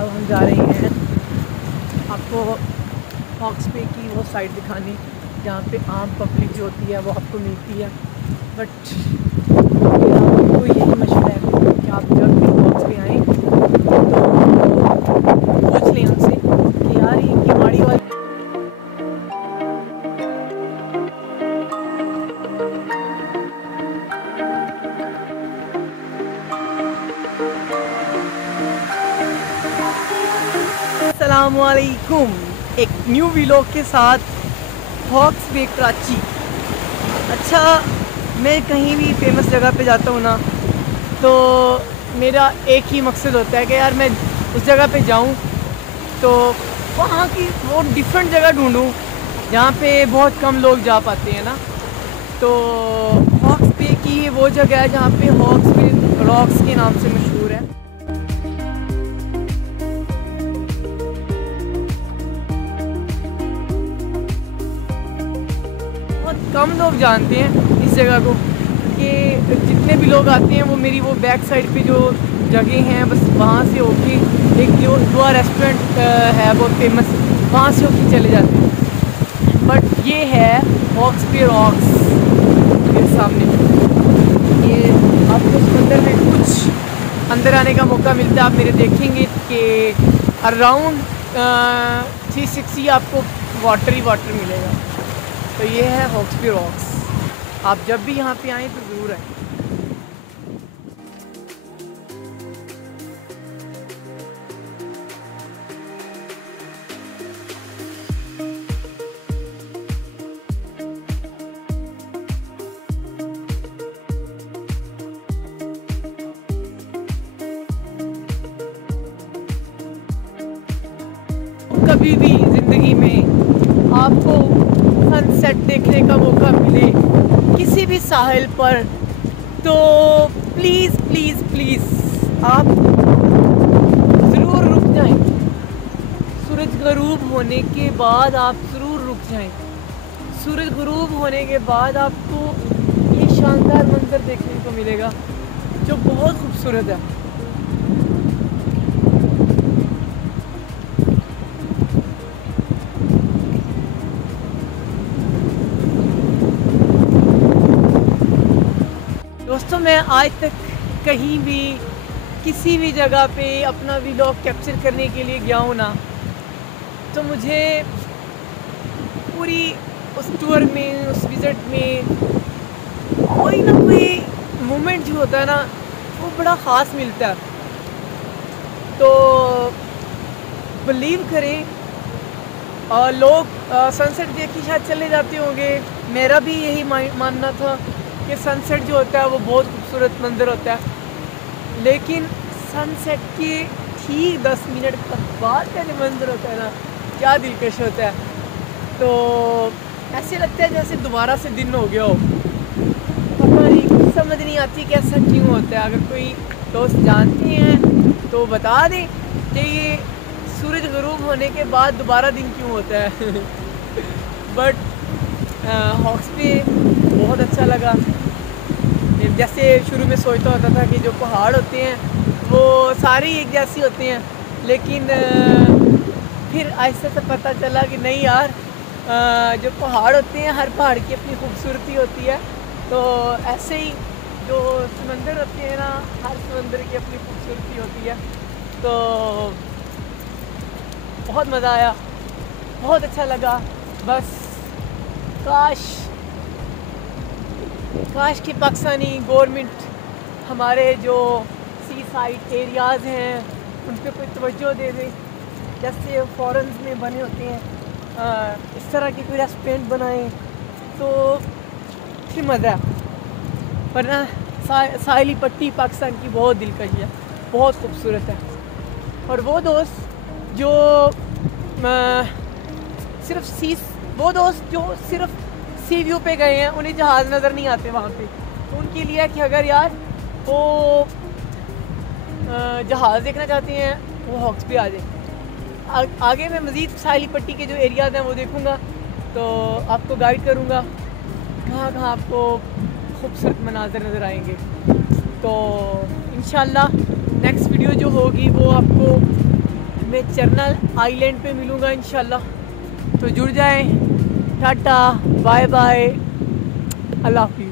अब हम जा रहे हैं आपको हॉक्स पे की वो साइड दिखाने जहाँ पे आम पब्लिक जो होती है वो आपको मिलती है। बट आपको यही मशवरा है कि आप जब भी हॉक्स पे आएँ तो पूछ लें उनसे कि यार ये किमाड़ी वाली अस्सलामुअलैकुम, एक न्यू व्लॉग के साथ हॉक्स बे कराची। अच्छा, मैं कहीं भी फेमस जगह पे जाता हूँ ना तो मेरा एक ही मकसद होता है कि यार मैं उस जगह पे जाऊँ तो वहाँ की वो डिफरेंट जगह ढूँढूँ जहाँ पे बहुत कम लोग जा पाते हैं ना। तो हॉक्स बे की वो जगह है जहाँ पे हॉक्स बे रॉक्स के नाम से मशहूर है। कम लोग जानते हैं इस जगह को कि जितने भी लोग आते हैं वो मेरी वो बैक साइड पे जो जगह हैं बस वहाँ से होके एक जो दुआ रेस्टोरेंट है बहुत फेमस, वहाँ से होके चले जाते हैं। बट ये है हॉक्स बे रॉक्स के सामने, ये आपको समंदर में कुछ अंदर आने का मौका मिलता है। आप मेरे देखेंगे कि अराउंड 360 आपको वाटर ही वाटर मिलेगा। तो ये है हॉक्स बे रॉक्स। आप जब भी यहाँ पे आएँ तो ज़रूर आएँ। कभी भी ज़िंदगी में आपको सनसेट देखने का मौका मिले किसी भी साहिल पर तो प्लीज़ प्लीज़ प्लीज़ आप ज़रूर रुक जाएं। सूरज ग़रूब होने के बाद आप ज़रूर रुक जाएं। सूरज ग़रूब होने के बाद आपको ये शानदार मंज़र देखने को मिलेगा जो बहुत खूबसूरत है। दोस्तों, मैं आज तक कहीं भी किसी भी जगह पे अपना व्लॉग कैप्चर करने के लिए गया हूँ ना तो मुझे पूरी उस टूर में उस विज़िट में कोई ना कोई मोमेंट जो होता है ना वो बड़ा ख़ास मिलता है। तो बिलीव करें और लोग सनसेट देख के शायद चले जाते होंगे, मेरा भी यही मानना था कि सनसेट जो होता है वो बहुत खूबसूरत मंज़र होता है, लेकिन सनसेट के ठीक 10 मिनट बाद का जो मंज़र होता है ना क्या दिलकश होता है। तो ऐसे लगता है जैसे दोबारा से दिन हो गया हो। पता नहीं, कुछ समझ नहीं आती कि ऐसा क्यों होता है। अगर कोई दोस्त जानते हैं तो बता दें कि ये सूरज ग़रूब होने के बाद दोबारा दिन क्यों होता है। बट हॉक्स पे बहुत अच्छा लगा। जैसे शुरू में सोचता होता था कि जो पहाड़ होते हैं वो सारे एक जैसे होते हैं, लेकिन फिर आहिस्ते से पता चला कि नहीं यार, जो पहाड़ होते हैं हर पहाड़ की अपनी खूबसूरती होती है। तो ऐसे ही जो समंदर होते हैं ना हर समंदर की अपनी खूबसूरती होती है। तो बहुत मज़ा आया, बहुत अच्छा लगा। बस काश कि पाकिस्तानी गवर्नमेंट हमारे जो सी साइड एरियाज़ हैं उन पर कोई तवज्जो दे दे, जैसे फॉरेन्स में बने होते हैं इस तरह के कोई रेस्टोरेंट बनाएं तो फिर मज़ा है। वरना साहिली पट्टी पाकिस्तान की बहुत दिलकश है, बहुत खूबसूरत है। और वो दोस्त जो सिर्फ सी व्यू पे गए हैं, उन्हें जहाज़ नज़र नहीं आते वहाँ पे, तो उनके लिए कि अगर यार वो जहाज़ देखना चाहते हैं वो हॉक्स पे आ जाए। आगे मैं मज़ीद साहिली पट्टी के जो एरियाज़ हैं वो देखूँगा तो आपको गाइड करूँगा कहाँ कहाँ आपको खूबसूरत मनाज़र नज़र आएंगे। तो इंशाल्लाह नेक्स्ट वीडियो जो होगी वो आपको मैं चरनल आइलैंड पे मिलूँगा इंशाल्लाह। तो जुड़ जाएं। टाटा बाय बाय, अल्लाह हाफिज़।